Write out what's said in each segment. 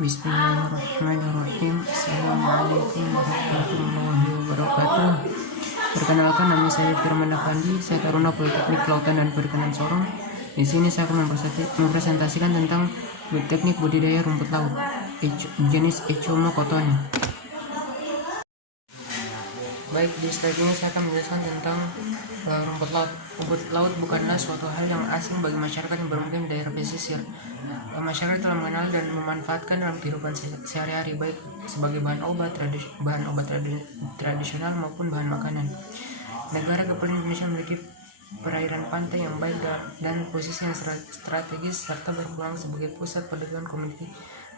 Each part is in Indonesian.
Bismillahirrahmanirrahim. Assalamualaikum warahmatullahi wabarakatuh. Perkenalkan, nama saya Firman Afandi. Saya Taruna Politeknik Kelautan dan Perikanan Sorong. Di sini saya akan mempresentasikan tentang teknik budidaya rumput laut jenis Echoma cottoni. Baik, di slide ini saya akan menjelaskan tentang rumput laut. Rumput laut bukanlah suatu hal yang asing bagi masyarakat yang bermukim di daerah pesisir. Masyarakat telah mengenal dan memanfaatkan dalam kehidupan sehari-hari, baik sebagai bahan obat tradisional maupun bahan makanan. Negara Kepulauan Indonesia memiliki perairan pantai yang baik dan posisi yang strategis serta berpeluang sebagai pusat perdagangan komoditi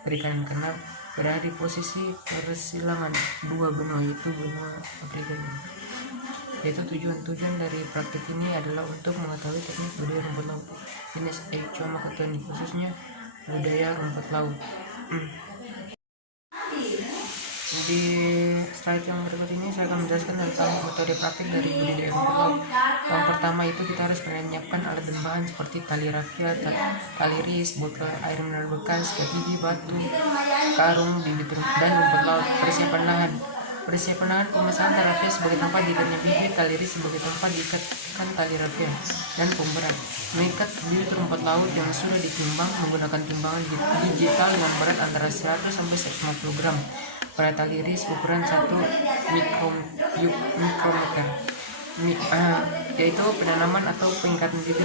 perikanan karena berada di posisi persilangan dua benua, yaitu benua Afrika. Yaitu tujuan dari praktik ini adalah untuk mengetahui teknik budidaya rumput laut jenis Echoma cottoni, khususnya budidaya rumput laut. Di slide yang berikut ini saya akan menjelaskan tentang metode praktik dari budidaya rumput laut. Yang pertama itu kita harus menyiapkan alat dan bahan seperti tali rafia, tali ris, botol air mineral bekas, gigi, batu, karung, bibit dan rumput laut. Persiapan lahan pemasangan tali rafia sebagai tempat diikatnya bibit, tali ris sebagai tempat diikatkan tali rafia, dan pemberat. Mengikat bibit rumput laut yang sudah ditimbang menggunakan timbangan digital dengan berat antara 100 sampai 150 gram. Pada tali ris ukuran 1 mikrometer, yaitu penanaman atau pengikatan bibit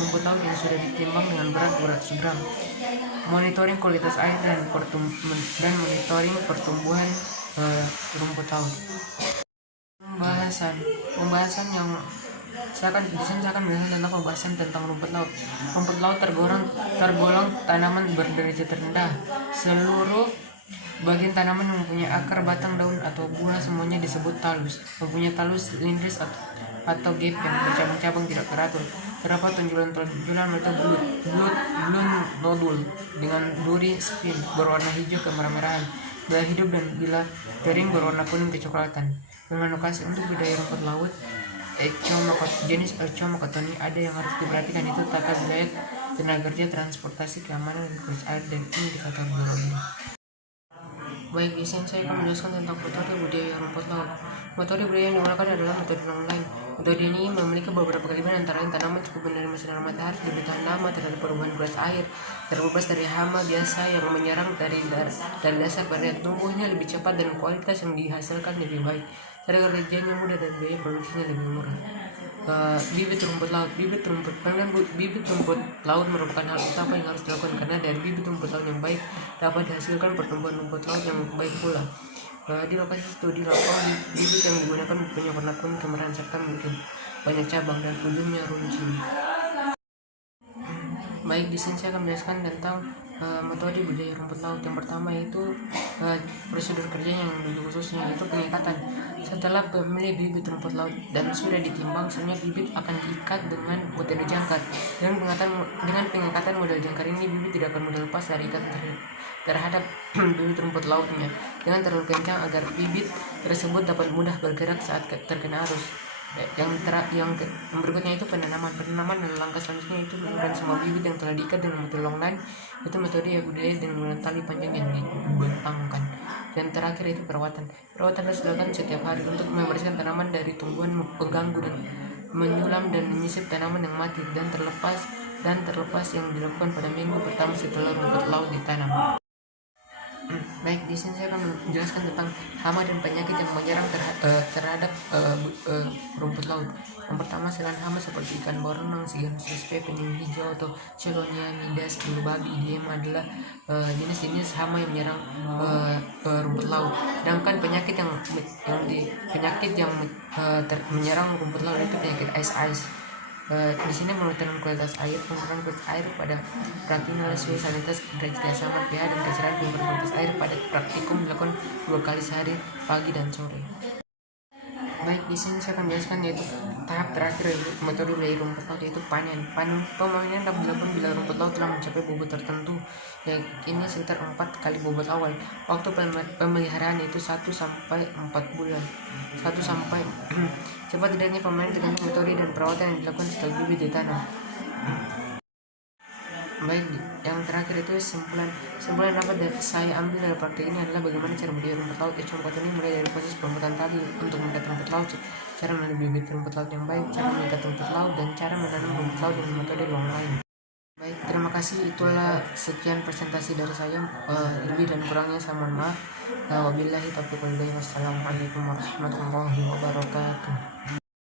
rumput laut yang sudah ditimbang dengan berat 200 gram. Monitoring kualitas air dan monitoring pertumbuhan rumput laut. Pembahasan yang saya akan menjelaskan tentang pembahasan tentang rumput laut. Rumput laut tergolong tanaman berderajat rendah. Seluruh bagian tanaman yang mempunyai akar, batang, daun, atau bunga semuanya disebut talus. Mempunyai talus lindris atau gap yang bercabang-cabang tidak teratur. Terdapat tonjolan-tonjolan atau blunt nodul dengan duri spin berwarna hijau kemerah-merahan. Bila hidup dan bila kering berwarna kuning kecoklatan. Dengan lokasi untuk budidaya rumput laut jenis Echoma cottoni ada yang harus diperhatikan, itu tata wilayah, tenaga kerja, transportasi, keamanan, dan kualitas air, dan indikator biologi. Baik, di sini saya akan menjelaskan tentang metode budidaya rumput laut. Metode budidaya yang digunakan adalah metode long-line. Metode ini memiliki beberapa kelebihan, antara lain tanaman cukup menerima sinar matahari, lebih tahan lama terhadap perubahan kualitas air, terbebas dari hama biasa yang menyerang dari dasar pada tumbuhnya lebih cepat, dan kualitas yang dihasilkan lebih baik. Cara kerjanya mudah dan biaya produksinya lebih murah. Bibit rumput laut merupakan hal utama yang harus dilakukan, karena dari bibit rumput laut yang baik dapat dihasilkan pertumbuhan rumput laut yang baik pula. Di lokasi studi lapangan, bibit yang digunakan punya warna kuning kemerahan serta memiliki banyak cabang dan ujungnya runcing. Baik, di sini saya akan menjelaskan tentang metode budidaya rumput laut. Yang pertama itu prosedur kerjanya yang lebih khususnya, yaitu pengikatan. Setelah memilih bibit rumput laut dan sudah ditimbang, semua bibit akan diikat dengan metode jangkar. Dengan pengikatan model jangkar ini, bibit tidak akan mudah lepas dari ikat terhadap bibit rumput lautnya dengan terlalu kencang agar bibit tersebut dapat mudah bergerak saat terkena arus. Yang berikutnya itu penanaman adalah langkah selanjutnya, itu menggunakan semua bibit yang telah diikat dengan metode long line. Itu metode yang budidaya dengan menggunakan tali panjang yang dibentangkan. Dan terakhir itu perawatan harus dilakukan setiap hari untuk membersihkan tanaman dari tumbuhan pengganggu, dan menyulam dan menyisip tanaman yang mati dan terlepas yang dilakukan pada minggu pertama setelah rumput laut ditanam. Baik, di sini saya akan menjelaskan tentang hama dan penyakit yang menyerang terhadap rumput laut. Yang pertama, selain hama seperti ikan berenang, Siganus rispe, penyuh hijau atau Chelonia midas, bulu babi, idiem adalah jenis-jenis hama yang menyerang rumput laut. Sedangkan penyakit yang menyerang rumput laut itu penyakit ice. Di sini menurunkan kualitas air, pengukuran kualitas air pada praktikal suhu sanitasi, derajat keasaman, pH, dan kecerahan pengukuran kualitas air pada praktikum dilakukan 2 kali sehari, pagi dan sore. Baik, di sini saya akan menjelaskan yaitu tahap terakhir metode budidaya rumput laut, yaitu panen. Pemanenan dapat dilakukan bila rumput laut telah mencapai bobot tertentu, ini sekitar 4 kali bobot awal. Waktu pemeliharaan itu 1 sampai 4 bulan. Cepat tidaknya pemanen tergantung metode dan perawatan yang dilakukan setelah bibit ditanam. baik, yang terakhir itu simpulan apa saya ambil dari praktik ini adalah bagaimana cara budidaya rumput laut. Contoh ini mulai dari proses pembuatan tadi untuk mengikat rumput laut, cara memilih bibit rumput laut yang baik, cara mengikat rumput laut, dan cara menanam rumput laut dengan metode long line. Baik, terima kasih. Itulah sekian presentasi dari saya. Lebih dan kurangnya saya mohon maaf. Wabillahi taufiq wal hidayah. Wassalamualaikum warahmatullahi wabarakatuh.